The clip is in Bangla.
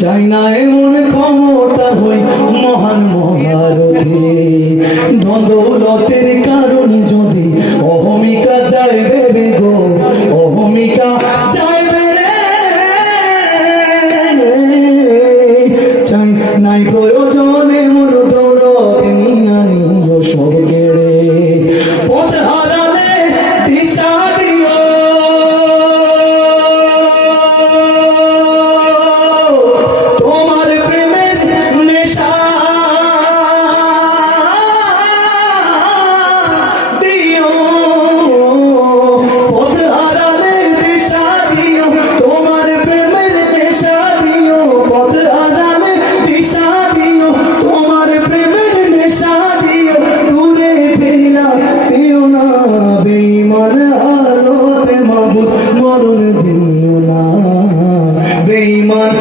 চাই না এমন ক্ষমতা হই মহান মহারথী, ধন দৌলতের কারণে যদি অহমিকা যাইবে রে গো, অহমিকা যাইবে রে। চাই নাই প্রয়োজন এমন দৌলত নিয়া নিও সব কেড়ে, পথ হারালে দিশা দিও, মরণ দিও না বেঈমান।